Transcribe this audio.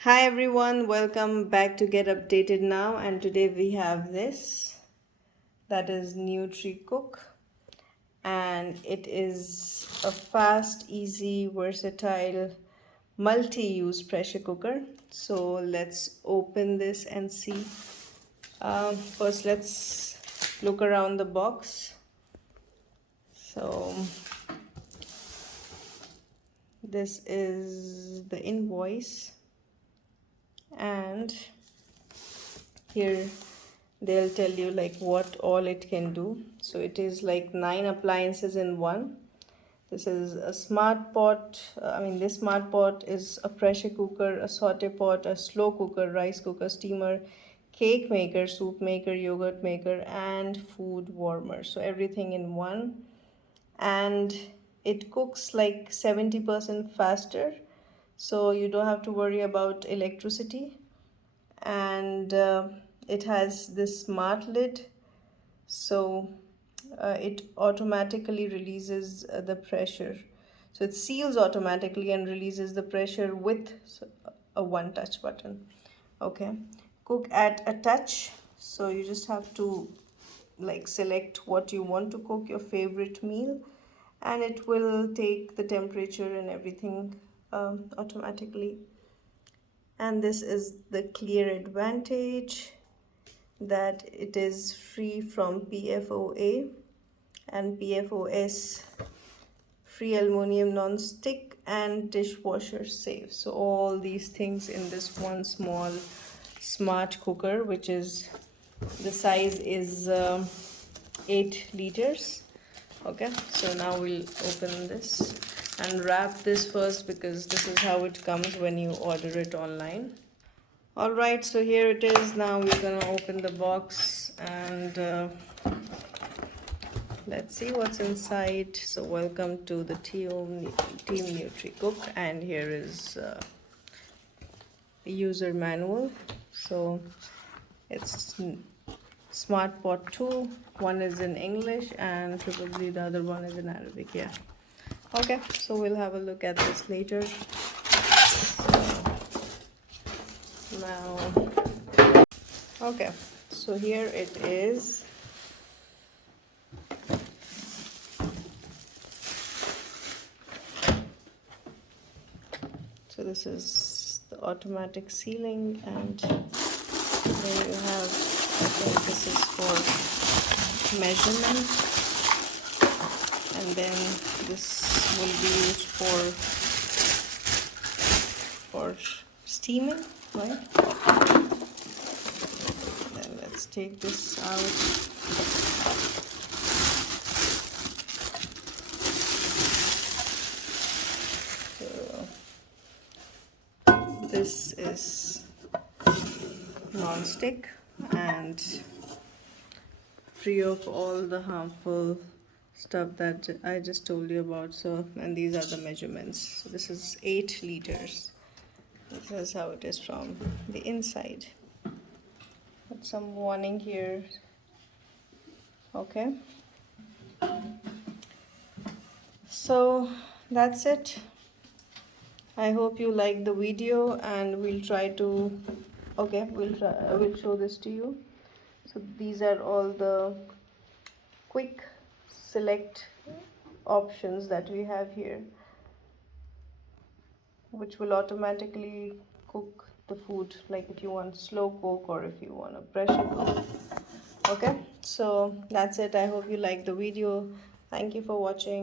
Hi everyone, welcome back to Get Updated Now, and today we have this, that is Nutricook, and it is a fast, easy, versatile, multi-use pressure cooker. So let's open this and see. First let's look around the box. So this is the invoice, and here they'll tell you like what all it can do. So it is like 9 appliances in one. This is a smart pot. This smart pot is a pressure cooker, a saute pot, a slow cooker, rice cooker, steamer, cake maker, soup maker, yogurt maker, and food warmer. So everything in one. And it cooks like 70% faster, so you don't have to worry about electricity. And it has this smart lid, so it automatically releases the pressure. So it seals automatically and releases the pressure with a one touch button. Okay, cook at a touch. So you just have to like select what you want to cook, your favorite meal, and it will take the temperature and everything automatically. And this is the clear advantage, that it is free from PFOA and PFOS, free aluminum non-stick, and dishwasher safe. So all these things in this one small smart cooker, which is the size is 8 liters. Okay, so now we'll open this and wrap this first, because this is how it comes when you order it online. All right, so here it is. Now we're gonna open the box and let's see what's inside. So welcome to the team Nutricook, and here is the user manual. So it's Smart Pot 2. One is in English and probably the other one is in Arabic. Yeah. Okay, so we'll have a look at this later. So now, okay, so here it is. So this is the automatic sealing, and then you have, I think this is for measurement, and then this will be used for steaming, right? Then let's take this out. This is non-stick and free of all the harmful stuff that I just told you about. So, and these are the measurements. So this is 8 liters. This is how it is from the inside. Got some warning here. Okay. So that's it. I hope you like the video, and we'll try to, okay, we'll show this to you. So these are all the quick select options that we have here, which will automatically cook the food, like if you want slow cook or if you want a pressure cook. Okay, so that's it. I hope you like the video. Thank you for watching.